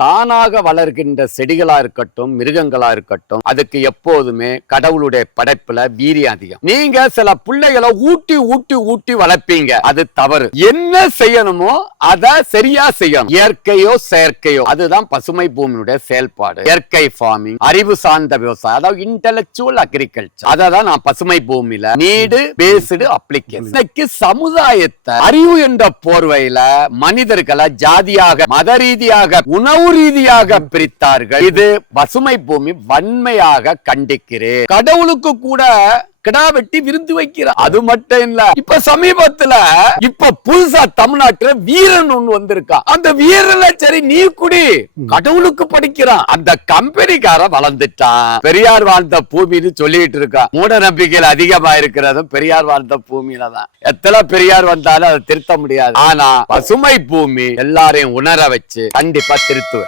தானாக வளர்கின்ற செடிகளா இருக்கட்டும் மிருகங்களா இருக்கட்டும் அதுக்கு எப்போதுமே கடவுளுடைய படைப்புல வீரியம் அதிகம். நீங்க சில பிள்ளைகளை ஊட்டி ஊட்டி ஊட்டி வளர்ப்பீங்க. அது தவறு. என்ன செய்யணுமோ அத சரியா செய்யணும். இயற்கையோ செயற்கையோ. அதுதான் பசுமை பூமியுடைய செயல்பாடு. இயற்கை ஃபார்மிங் அறிவு சார்ந்த விவசாயம் அதாவது இன்டெலக்சுவல் அக்ரிகல்ச்சர் அதை தான் நான் பசுமை பூமியில நீடு பேஸ்டு அப்ளிகேஷன் இன்னைக்கு சமுதாயத்தை அறிவு என்ற போர்வையில மனிதர்களை ஜாதியாக மத ரீதியாக உணவு ரீதியாக பிரித்தார்கள். இது பசுமை பூமி வன்மையாக கண்டிக்கிறேன். கடவுளுக்கு கூட கிடா வெட்டி விருந்து வைக்கிறார் அது மட்டும் இல்ல இப்ப சமீபத்துல இப்ப புதுசா தமிழ்நாட்டுல வீரன் ஒண்ணு வந்திருக்கா. அந்த வீரன்ல சரி நீ குடி. கடவுளுக்கு படிக்கிறான். அந்த கம்பெனிக்கார வளர்ந்துட்டான். பெரியார் வாழ்ந்த பூமின்னு சொல்லிட்டு இருக்கா. மூட நம்பிக்கைகள் அதிகமா இருக்கிறதும் பெரியார் வாழ்ந்த பூமியில தான். எத்தனை பெரியார் வந்தாலும் அதை திருத்த முடியாது. ஆனா பசுமை பூமி எல்லாரையும் உணர வச்சு கண்டிப்பா திருத்துவேன்.